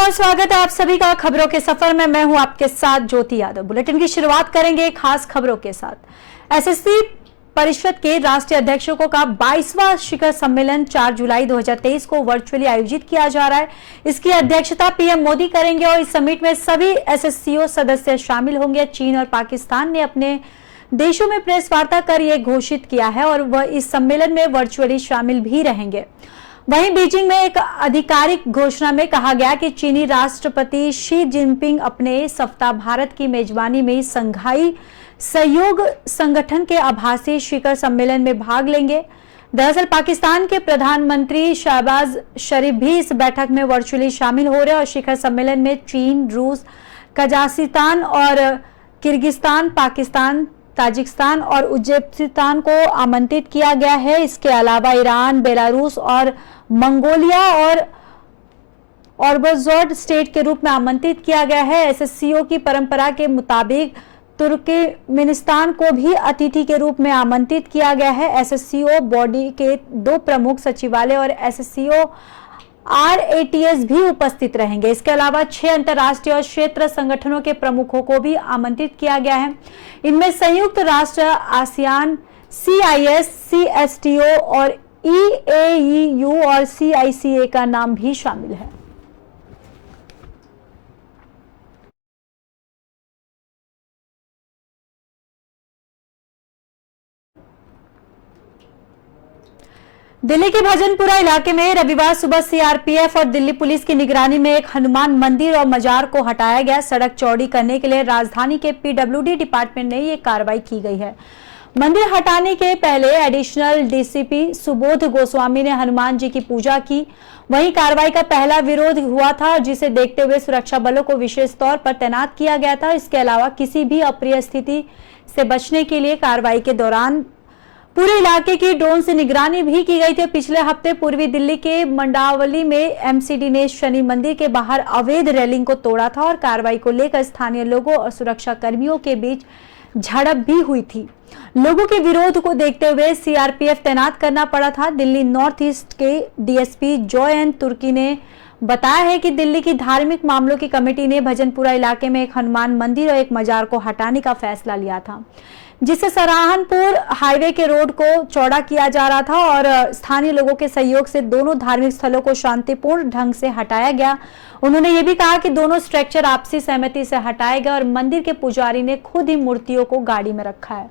और स्वागत है आप सभी का खबरों के सफर में। मैं हूं आपके साथ ज्योति यादव। बुलेटिन की शुरुआत करेंगे खास खबरों के साथ। एसएससी परिषद के राष्ट्रीय अध्यक्षों का 22वां शिखर सम्मेलन 4 जुलाई 2023 को वर्चुअली आयोजित किया जा रहा है। इसकी अध्यक्षता पीएम मोदी करेंगे और इस समिट में सभी एसएससीओ सदस्य शामिल होंगे। चीन और पाकिस्तान ने अपने देशों में प्रेस वार्ता कर यह घोषित किया है और वह इस सम्मेलन में वर्चुअली शामिल भी रहेंगे। वहीं बीजिंग में एक आधिकारिक घोषणा में कहा गया कि चीनी राष्ट्रपति शी जिनपिंग अपने सप्ताह भारत की मेजबानी में संघाई सहयोग संगठन के आभासी शिखर सम्मेलन में भाग लेंगे। दरअसल पाकिस्तान के प्रधानमंत्री शहबाज शरीफ भी इस बैठक में वर्चुअली शामिल हो रहे हैं और शिखर सम्मेलन में चीन, रूस, कजाकिस्तान और किर्गिस्तान, पाकिस्तान, ताजिकिस्तान और उज्बेकिस्तान को आमंत्रित किया गया है। इसके अलावा ईरान, बेलारूस और मंगोलिया और ऑर्बजोर्ड स्टेट के रूप में आमंत्रित किया गया है। एसएससीओ की परंपरा के मुताबिक तुर्कमेनिस्तान को भी अतिथि के रूप में आमंत्रित किया गया है। एसएससीओ बॉडी के 2 प्रमुख सचिवालय और एसएससीओ RATS भी उपस्थित रहेंगे। इसके अलावा 6 अंतर्राष्ट्रीय और क्षेत्र संगठनों के प्रमुखों को भी आमंत्रित किया गया है। इनमें संयुक्त राष्ट्र, आसियान, CIS, CSTO और EAEU और CICA का नाम भी शामिल है। दिल्ली के भजनपुरा इलाके में रविवार सुबह CRPF और दिल्ली पुलिस की निगरानी में एक हनुमान मंदिर और मजार को हटाया गया। सड़क चौड़ी करने के लिए राजधानी के PWD डिपार्टमेंट ने ये कार्रवाई की गई है। मंदिर हटाने के पहले एडिशनल DCP सुबोध गोस्वामी ने हनुमान जी की पूजा की। वहीं कार्रवाई का पहला विरोध हुआ था, जिसे देखते हुए सुरक्षा बलों को विशेष तौर पर तैनात किया गया था। इसके अलावा किसी भी अप्रिय स्थिति से बचने के लिए कार्रवाई के दौरान पूरे इलाके की ड्रोन से निगरानी भी की गई थी। पिछले हफ्ते पूर्वी दिल्ली के मंडावली में MCD ने शनि मंदिर के बाहर अवैध रेलिंग को तोड़ा था और कार्रवाई को लेकर स्थानीय लोगों और सुरक्षा कर्मियों के बीच झड़प भी हुई थी। लोगों के विरोध को देखते हुए CRPF तैनात करना पड़ा था। दिल्ली नॉर्थ ईस्ट के DSP जॉय एन तुर्की ने बताया है कि दिल्ली की धार्मिक मामलों की कमेटी ने भजनपुरा इलाके में एक हनुमान मंदिर और एक मजार को हटाने का फैसला लिया था, जिससे सराहनपुर हाईवे के रोड को चौड़ा किया जा रहा था और स्थानीय लोगों के सहयोग से दोनों धार्मिक स्थलों को शांतिपूर्ण ढंग से हटाया गया। उन्होंने ये भी कहा कि दोनों स्ट्रक्चर आपसी सहमति से हटाए गए और मंदिर के पुजारी ने खुद ही मूर्तियों को गाड़ी में रखा है।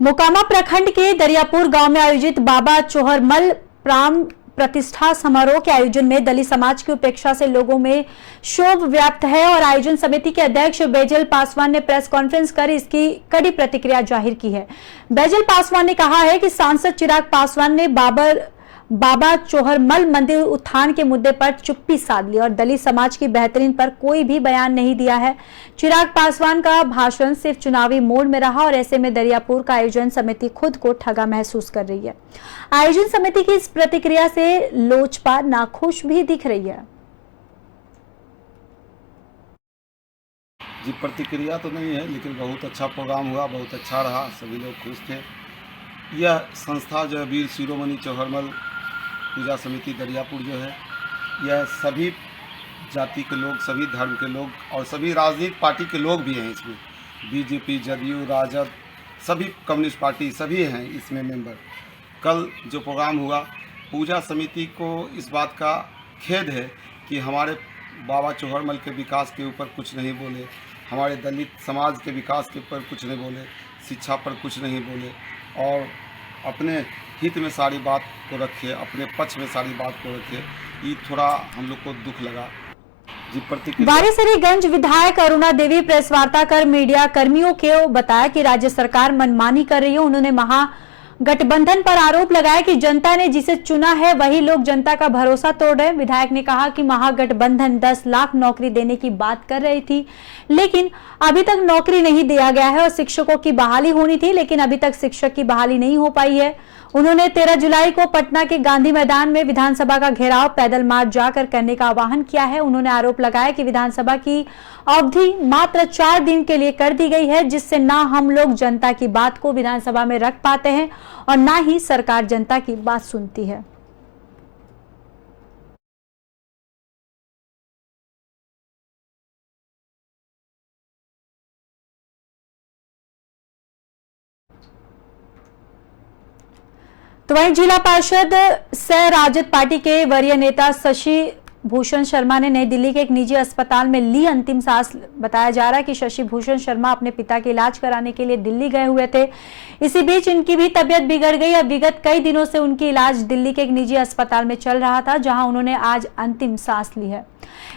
मोकामा प्रखंड के दरियापुर गांव में आयोजित बाबा चोहरमल प्राण प्रतिष्ठा समारोह के आयोजन में दलित समाज की उपेक्षा से लोगों में क्षोभ व्याप्त है और आयोजन समिति के अध्यक्ष बैजल पासवान ने प्रेस कॉन्फ्रेंस कर इसकी कड़ी प्रतिक्रिया जाहिर की है। बैजल पासवान ने कहा है कि सांसद चिराग पासवान ने बाबा चोहरमल मंदिर उत्थान के मुद्दे पर चुप्पी साध ली और दलित समाज की बेहतरीन पर कोई भी बयान नहीं दिया है। चिराग पासवान का भाषण सिर्फ चुनावी मोड में रहा और ऐसे में दरियापुर का आयोजन समिति खुद को ठगा महसूस कर रही है। आयोजन समिति की इस प्रतिक्रिया से लोजपा नाखुश भी दिख रही है। जी, प्रतिक्रिया तो नहीं है, लेकिन बहुत अच्छा प्रोग्राम हुआ, बहुत अच्छा रहा, सभी लोग खुश थे। यह संस्था जो है वीर शिरोमणि चोहरमल पूजा समिति दरियापुर जो है, यह सभी जाति के लोग, सभी धर्म के लोग और सभी राजनीतिक पार्टी के लोग भी हैं इसमें। BJP, जदयू, राजद, सभी कम्युनिस्ट पार्टी सभी हैं इसमें मेंबर। कल जो प्रोग्राम हुआ, पूजा समिति को इस बात का खेद है कि हमारे बाबा चोहरमल के विकास के ऊपर कुछ नहीं बोले, हमारे दलित समाज के विकास के ऊपर कुछ नहीं बोले, शिक्षा पर कुछ नहीं बोले और अपने हित में सारी बात को रखे, अपने पक्ष में सारी बात को रखे। ये थोड़ा हम लोग को दुख लगा। वारिसलीगंज विधायक अरुणा देवी प्रेस वार्ता कर मीडिया कर्मियों को बताया कि राज्य सरकार मनमानी कर रही है। उन्होंने महागठबंधन पर आरोप लगाया कि जनता ने जिसे चुना है वही लोग जनता का भरोसा तोड़ रहे हैं। विधायक ने कहा कि महागठबंधन 10 लाख नौकरी देने की बात कर रही थी, लेकिन अभी तक नौकरी नहीं दिया गया है और शिक्षकों की बहाली होनी थी, लेकिन अभी तक शिक्षक की बहाली नहीं हो पाई है। उन्होंने 13 जुलाई को पटना के गांधी मैदान में विधानसभा का घेराव पैदल मार्च जाकर करने का आह्वान किया है। उन्होंने आरोप लगाया कि विधानसभा की अवधि मात्र 4 दिन के लिए कर दी गई है, जिससे ना हम लोग जनता की बात को विधानसभा में रख पाते हैं और ना ही सरकार जनता की बात सुनती है। तो वहीं जिला पार्षद सह राजद पार्टी के वरीय नेता शशि भूषण शर्मा ने नई दिल्ली के एक निजी अस्पताल में ली अंतिम सांस। बताया जा रहा है कि शशि भूषण शर्मा अपने पिता के इलाज कराने के लिए दिल्ली गए हुए थे। इसी बीच इनकी भी तबीयत बिगड़ गई और विगत कई दिनों से उनकी इलाज दिल्ली के एक निजी अस्पताल में चल रहा था, जहां उन्होंने आज अंतिम सांस ली है।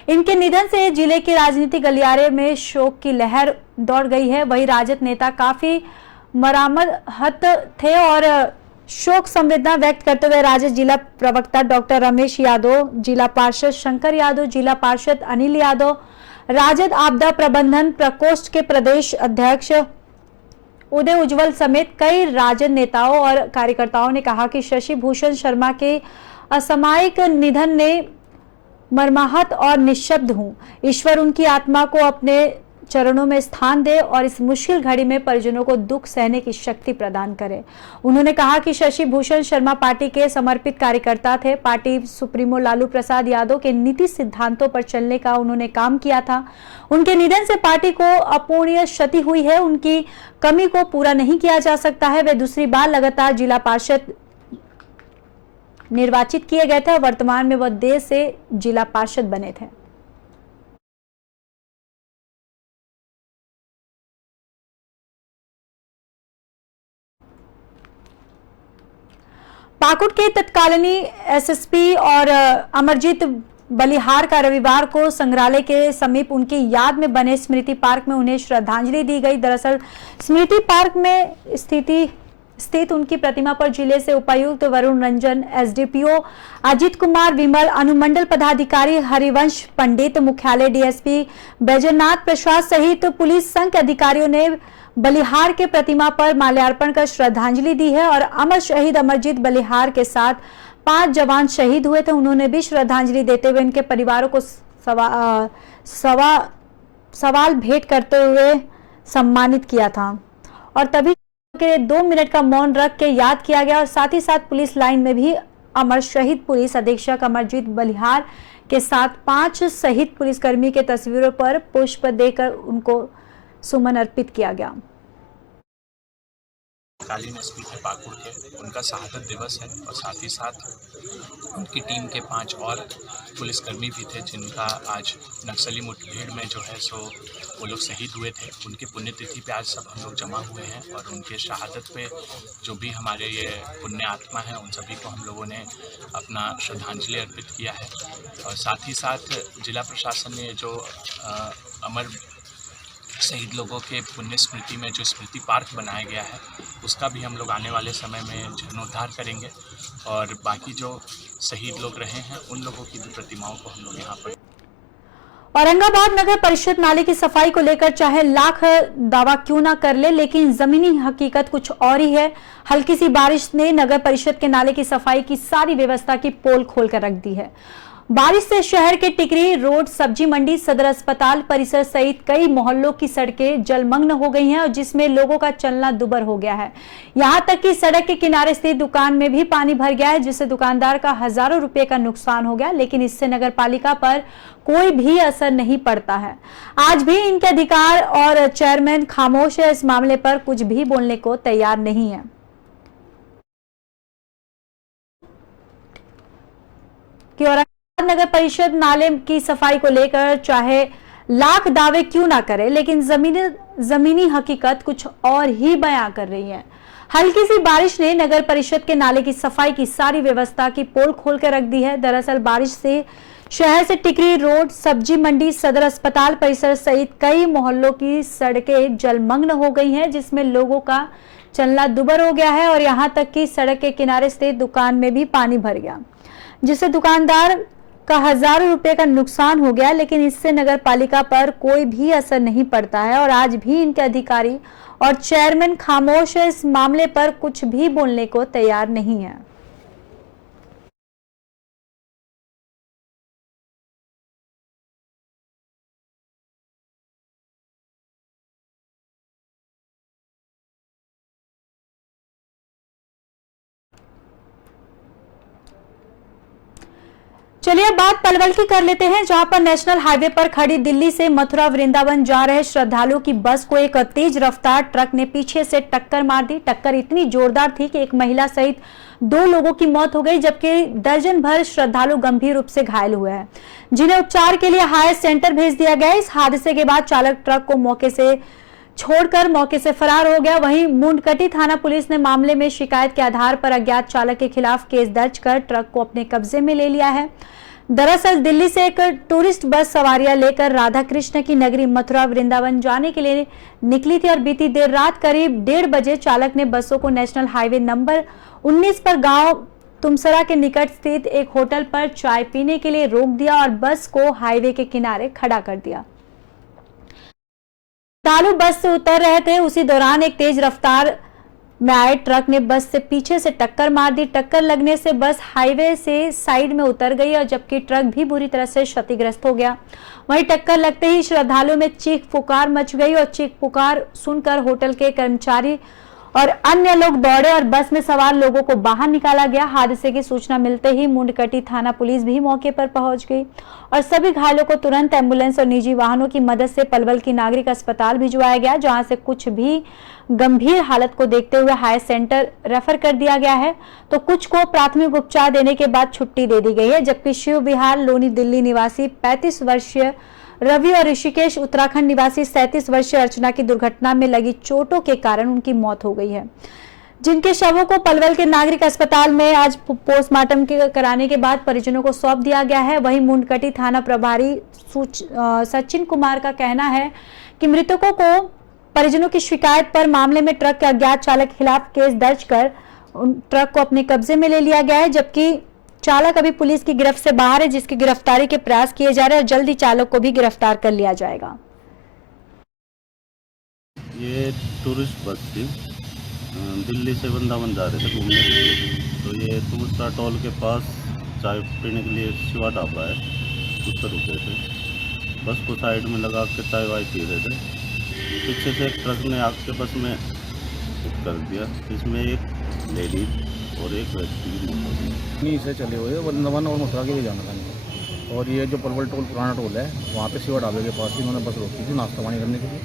इनके निधन से जिले के राजनीतिक गलियारे में शोक की लहर दौड़ गई है। वही राजद नेता काफी मरामत थे और शोक संवेदना व्यक्त करते हुए राजद जिला प्रवक्ता डॉक्टर रमेश यादव, जिला पार्षद शंकर यादव, जिला पार्षद अनिल यादव, राजद आपदा प्रबंधन प्रकोष्ठ के प्रदेश अध्यक्ष उदय उज्जवल समेत कई राजद नेताओं और कार्यकर्ताओं ने कहा कि शशि भूषण शर्मा के असामयिक निधन ने मर्माहत और निःशब्द हूं। ईश्वर उनकी आत्मा को अपने चरणों में स्थान दे और इस मुश्किल घड़ी में परिजनों को दुख सहने की शक्ति प्रदान करे। उन्होंने कहा कि शशि भूषण शर्मा पार्टी के समर्पित कार्यकर्ता थे। पार्टी सुप्रीमो लालू प्रसाद यादव के नीति सिद्धांतों पर चलने का उन्होंने काम किया था। उनके निधन से पार्टी को अपूरणीय क्षति हुई है। उनकी कमी को पूरा नहीं किया जा सकता है। वे दूसरी बार लगातार जिला पार्षद निर्वाचित किए गए थे और वर्तमान में वह देश से जिला पार्षद बने थे। पाकुड़ के तत्कालीन एसएसपी और अमरजीत बलिहार का रविवार को संग्रहालय के समीप उनकी याद में बने स्मृति पार्क में उन्हें श्रद्धांजलि दी गई। दरअसल स्मृति पार्क में स्थित उनकी प्रतिमा पर जिले से उपायुक्त वरुण रंजन, एसडीपीओ अजित कुमार विमल, अनुमंडल पदाधिकारी हरिवंश पंडित, मुख्यालय डीएसपी बैजनाथ प्रसाद सहित पुलिस संघ के अधिकारियों ने बलिहार के प्रतिमा पर माल्यार्पण कर श्रद्धांजलि दी है और अमर शहीद अमरजीत बलिहार के साथ 5 जवान शहीद हुए थे। उन्होंने भी श्रद्धांजलि देते हुए इनके परिवारों को सवाल भेंट करते हुए सम्मानित किया था और तभी के 2 मिनट का मौन रख के याद किया गया और साथ ही साथ पुलिस लाइन में भी अमर शहीद पुलिस अधीक्षक अमरजीत बलिहार के साथ 5 शहीद पुलिसकर्मी के तस्वीरों पर पुष्प देकर उनको सुमन अर्पित किया गया। तत्कालीन एसपी थे पाकुड़ के, उनका शहादत दिवस है और साथ ही साथ उनकी टीम के 5 और पुलिसकर्मी भी थे जिनका आज नक्सली मुठभेड़ में जो है सो वो लोग शहीद हुए थे। उनकी पुण्यतिथि पे आज सब हम लोग जमा हुए हैं और उनके शहादत पे जो भी हमारे ये पुण्य आत्मा है उन सभी को हम लोगों ने अपना श्रद्धांजलि अर्पित किया है। और साथ ही साथ जिला प्रशासन ने जो अमर शहीद लोगों के पुण्य स्मृति में जो स्मृति पार्क बनाया गया है उसका भी हम लोग आने वाले समय में जीर्णोद्धार करेंगे और बाकी जो शहीद लोग रहे हैं उन लोगों की भी प्रतिमाओं को हम लोग यहाँ पर। औरंगाबाद नगर परिषद नाले की सफाई को लेकर चाहे लाख दावा क्यों ना कर ले, लेकिन जमीनी हकीकत कुछ और ही है। हल्की सी बारिश ने नगर परिषद के नाले की सफाई की सारी व्यवस्था की पोल खोल कर रख दी है। बारिश से शहर के टिकरी रोड, सब्जी मंडी, सदर अस्पताल परिसर सहित कई मोहल्लों की सड़कें जलमग्न हो गई हैं और जिसमें लोगों का चलना दुभर हो गया है। यहां तक कि सड़क के किनारे स्थित दुकान में भी पानी भर गया है, जिससे दुकानदार का हजारों रुपए का नुकसान हो गया, लेकिन इससे नगर पालिका पर कोई भी असर नहीं पड़ता है। आज भी इनके अधिकार और चेयरमैन खामोश है। इस मामले पर कुछ भी बोलने को तैयार नहीं है। नगर परिषद नाले की सफाई को लेकर चाहे लाख दावे क्यों ना करे, लेकिन जमीनी हकीकत कुछ और ही बयां कर रही है। हल्की सी बारिश ने नगर परिषद के नाले की सफाई की सारी व्यवस्था की पोल खोल कर रख दी है। दरअसल बारिश से शहर से टिकरी रोड, सब्जी मंडी, सदर अस्पताल परिसर सहित कई मोहल्लों की सड़कें जलमग्न हो गई हैं, जिसमें लोगों का चलना दुभर हो गया है और यहां तक कि सड़क के किनारे स्थित दुकान में भी पानी भर गया, जिससे दुकानदार का हजारों रुपए का नुकसान हो गया, लेकिन इससे नगर पालिका पर कोई भी असर नहीं पड़ता है और आज भी इनके अधिकारी और चेयरमैन खामोश है, इस मामले पर कुछ भी बोलने को तैयार नहीं है। चलिए बात पलवल की कर लेते हैं, जहां पर नेशनल हाईवे पर खड़ी दिल्ली से मथुरा वृंदावन जा रहे श्रद्धालुओं की बस को एक तेज रफ्तार ट्रक ने पीछे से टक्कर मार दी। टक्कर इतनी जोरदार थी कि एक महिला सहित 2 लोगों की मौत हो गई, जबकि दर्जन भर श्रद्धालु गंभीर रूप से घायल हुए हैं, जिन्हें उपचार के लिए हायर सेंटर भेज दिया गया। इस हादसे के बाद चालक ट्रक को मौके से छोड़कर मौके से फरार हो गया। वहीं मुंडकटी थाना पुलिस ने मामले में शिकायत के आधार पर अज्ञात चालक के खिलाफ केस दर्ज कर ट्रक को अपने कब्जे में ले लिया है। दरअसल दिल्ली से एक टूरिस्ट बस सवारियां लेकर राधा कृष्ण की नगरी मथुरा वृंदावन जाने के लिए निकली थी और बीती देर रात करीब 1:30 बजे चालक ने बसों को नेशनल हाईवे नंबर 19 पर गांव तुमसरा के निकट स्थित एक होटल पर चाय पीने के लिए रोक दिया और बस को हाईवे के किनारे खड़ा कर दिया। श्रद्धालु बस से उतर रहे थे, उसी दौरान एक तेज रफ्तार में आए ट्रक ने बस से पीछे से टक्कर मार दी। टक्कर लगने से बस हाईवे से साइड में उतर गई और जबकि ट्रक भी बुरी तरह से क्षतिग्रस्त हो गया। वहीं टक्कर लगते ही श्रद्धालुओं में चीख पुकार मच गई और चीख पुकार सुनकर होटल के कर्मचारी और अन्य लोग दौड़े और बस में सवार लोगों को बाहर निकाला गया। हादसे की सूचना मिलते ही मुंडकटी थाना पुलिस भी मौके पर पहुंच गई और सभी घायलों को तुरंत एम्बुलेंस और निजी वाहनों की मदद से पलवल की नागरिक अस्पताल भिजवाया गया, जहां से कुछ भी गंभीर हालत को देखते हुए हायर सेंटर रेफर कर दिया गया है, तो कुछ को प्राथमिक उपचार देने के बाद छुट्टी दे दी गई है। जबकि शिव विहार लोनी दिल्ली निवासी 35 वर्षीय रवि और ऋषिकेश उत्तराखंड निवासी 37 वर्षीय अर्चना की दुर्घटना में लगी चोटों के कारण उनकी मौत हो गई है, जिनके शवों को पलवल के नागरिक अस्पताल में आज पोस्टमार्टम कराने के बाद परिजनों को सौंप दिया गया है। वहीं मुंडकटी थाना प्रभारी सचिन कुमार का कहना है कि मृतकों को परिजनों की शिकायत पर मामले में ट्रक के अज्ञात चालक के खिलाफ केस दर्ज कर ट्रक को अपने कब्जे में ले लिया गया है, जबकि चालक अभी पुलिस की गिरफ्त से बाहर है, जिसकी गिरफ्तारी के प्रयास किए जा रहे हैं और जल्दी चालक को भी गिरफ्तार कर लिया जाएगा। ये टूरिस्ट बस थी, दिल्ली से वृंदावन जा रहे थे घूमने के लिए। तो ये तुमसरा टोल के पास चाय पीने के लिए शिवा ढाबा है, उस पर रुके थे। बस को साइड में लगा के चाय वाय पी रहे थे। पीछे से एक ट्रक ने आग के बस में हिट कर दिया, इसमें एक लेडीज और एक व्यक्ति की मौत हो गई। नहीं से चले हुए वृंदावन और मथुरा के भी जाना था, और ये जो पलवल टोल पुराना टोल है वहाँ पे शिवा ढाबे के पास ही उन्होंने बस रोकी थी नाश्ता पानी करने के लिए।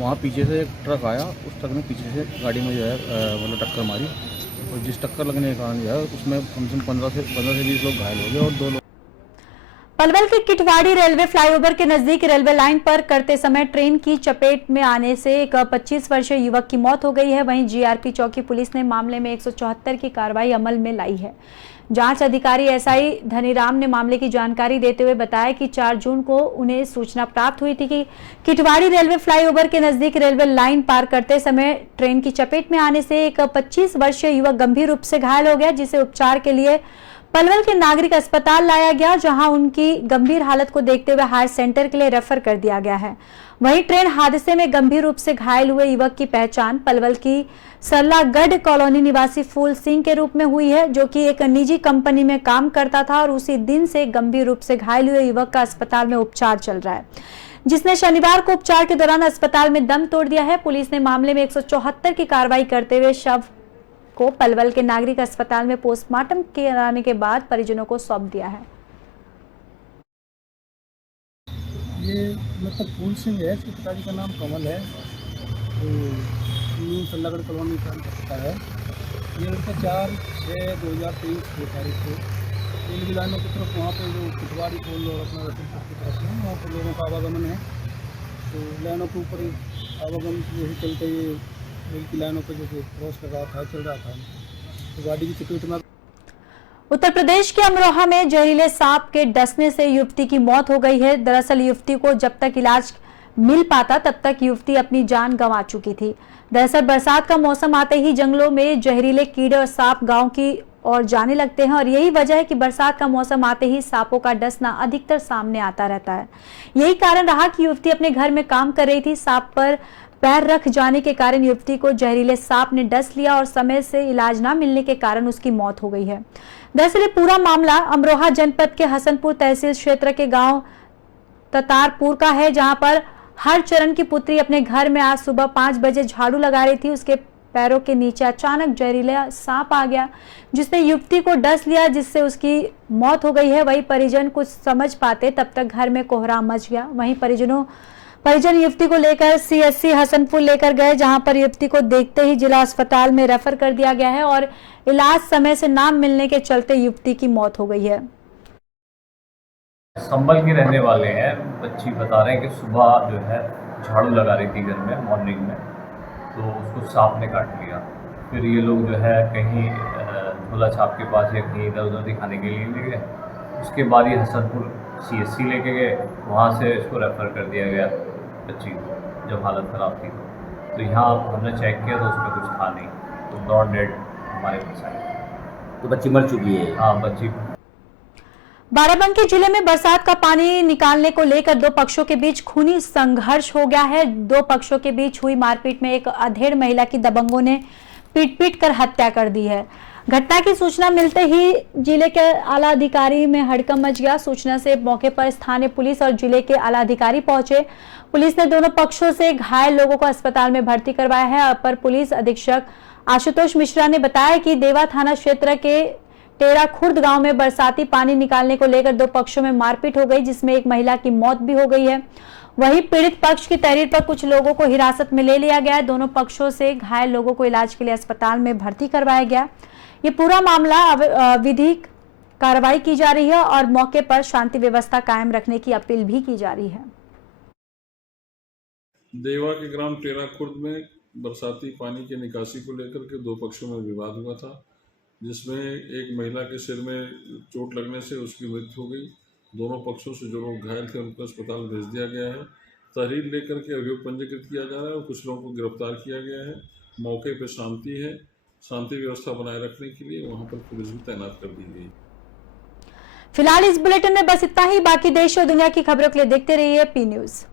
वहाँ पीछे से एक ट्रक आया, उस ट्रक ने पीछे से गाड़ी में जो है मतलब टक्कर मारी, और जिस टक्कर लगने के कारण जो है उसमें कम से कम 15 से 20 लोग घायल हो गए और 2 लोग। पलवल के किटवाड़ी रेलवे फ्लाईओवर के नजदीक रेलवे लाइन पर करते समय ट्रेन की चपेट में आने से एक 25 वर्षीय युवक की मौत हो गई है। वहीं जीआरपी चौकी पुलिस ने मामले में 174 की कार्रवाई अमल में लाई है। जांच अधिकारी एसआई धनीराम ने मामले की जानकारी देते हुए बताया कि 4 जून को उन्हें सूचना प्राप्त हुई थी कि किटवाड़ी रेलवे फ्लाईओवर के नजदीक रेलवे लाइन पार करते समय ट्रेन की चपेट में आने से एक 25 वर्षीय युवक गंभीर रूप से घायल हो गया, जिसे उपचार के लिए पलवल के नागरिक अस्पताल लाया गया, जहां उनकी गंभीर हालत को देखते हुए हायर सेंटर के लिए रेफर कर दिया गया है। वहीं ट्रेन हादसे में गंभीर रूप से घायल हुए युवक की पहचान पलवल की सरलागढ़ कॉलोनी निवासी फूल सिंह के रूप में हुई है, जो कि एक निजी कंपनी में काम करता था और उसी दिन से गंभीर रूप से घायल हुए युवक का अस्पताल में उपचार चल रहा है, जिसने शनिवार को उपचार के दौरान अस्पताल में दम तोड़ दिया है। पुलिस ने मामले में 174 की कार्रवाई करते हुए शव को पलवल के नागरिक अस्पताल में पोस्टमार्टम कराने के बाद परिजनों को सौंप दिया है। ये मतलब फूल सिंह है, इसके पिताजी का नाम कमल है, तो न्यू सरलागढ़ कॉलोनी का पता है। ये लड़का 4/6/2023 की तारीख को रेलवे लाइनों की तरफ वहाँ पे जो किटवाड़ी टोल और अपना रतनपुर की तरफ है वहाँ पर लोगों का आवागमन है, तो लाइनों के ऊपर आवागमन यही चलते ये रेल की लाइनों पर जैसे क्रॉस कर रहा था, चल रहा था, तो गाड़ी की चपेट में। उत्तर प्रदेश के अमरोहा में जहरीले सांप के डसने से युवती की मौत हो गई है। दरअसल युवती को जब तक इलाज मिल पाता तब तक युवती अपनी जान गंवा चुकी थी। दरअसल बरसात का मौसम आते ही जंगलों में जहरीले कीड़े और सांप गांव की ओर जाने लगते हैं और यही वजह है कि बरसात का मौसम आते ही सांपों का डसना अधिकतर सामने आता रहता है। यही कारण रहा कि युवती अपने घर में काम कर रही थी, सांप पर पैर रख जाने के कारण युवती को जहरीले सांप ने डस लिया और समय से इलाज न मिलने के कारण उसकी मौत हो गई है। दरअसल पूरा मामला अमरोहा जनपद के हसनपुर तहसील क्षेत्र के गांव ततारपुर का है, जहां पर हरचरण की पुत्री अपने घर में आज सुबह 5 बजे झाड़ू लगा रही थी। उसके पैरों के नीचे अचानक जहरीला सांप आ गया, जिसने युवती को डस लिया, जिससे उसकी मौत हो गई है। वही परिजन कुछ समझ पाते तब तक घर में कोहराम मच गया। वहीं परिजन युवती को लेकर सीएससी हसनपुर लेकर गए, जहां पर युवती को देखते ही जिला अस्पताल में रेफर कर दिया गया है और इलाज समय से ना मिलने के चलते युवती की मौत हो गई है। संभल के रहने वाले हैं बच्ची, बता रहे हैं कि सुबह जो है झाड़ू लगा रही थी घर में मॉर्निंग में, तो उसको सांप ने काट लिया। फिर ये लोग जो है कहीं झोला छाप के पास या कहीं इधर उधर दिखाने के लिए ले गए। उसके बाद ये हसनपुर सीएससी लेके गए, वहाँ से इसको रेफ़र कर दिया गया बच्ची को, जब हालत ख़राब थी तो यहाँ हमने चेक किया तो उसमें कुछ था नहीं, तो नॉट डेड हमारे पास आई। तो बच्ची मर चुकी है? हाँ, बच्ची। बाराबंकी जिले में बरसात का पानी निकालने को लेकर दो पक्षों के बीच खूनी संघर्ष हो गया है। दो पक्षों के बीच हुई मारपीट में एक अधेड़ महिला की दबंगों ने पीट कर हत्या कर दी है। घटना की सूचना मिलते ही जिले के आला अधिकारी में हड़कंप मच गया। सूचना से मौके पर स्थानीय पुलिस और जिले के आला अधिकारी पहुंचे। पुलिस ने दोनों पक्षों से घायल लोगों को अस्पताल में भर्ती करवाया है। अपर पुलिस अधीक्षक आशुतोष मिश्रा ने बताया कि देवा थाना क्षेत्र के टेरा खुर्द गांव में बरसाती पानी निकालने को लेकर दो पक्षों में मारपीट हो गई, जिसमें एक महिला की मौत भी हो गई है। वहीं पीड़ित पक्ष की तहरीर पर कुछ लोगों को हिरासत में ले लिया गया है। दोनों पक्षों से घायल लोगों को इलाज के लिए अस्पताल में भर्ती करवाया गया। ये पूरा मामला विधिक कार्रवाई की जा रही है और मौके पर शांति व्यवस्था कायम रखने की अपील भी की जा रही है। देवा के ग्राम टेरा खुर्द में बरसाती पानी की निकासी को लेकर के दो पक्षों में विवाद हुआ था, जिसमें एक महिला के सिर में चोट लगने से उसकी मृत्यु हो गई। दोनों पक्षों से जो लोग घायल थे उनको अस्पताल भेज दिया गया है। तहरीर लेकर के अभियोग पंजीकृत किया जा रहा है और कुछ लोगों को गिरफ्तार किया गया है। मौके पर शांति है, शांति व्यवस्था बनाए रखने के लिए वहां पर पुलिस भी तैनात कर दी गई। फिलहाल इस बुलेटिन में बस इतना ही। बाकी देश और दुनिया की खबरों के लिए देखते रहिए पी न्यूज़।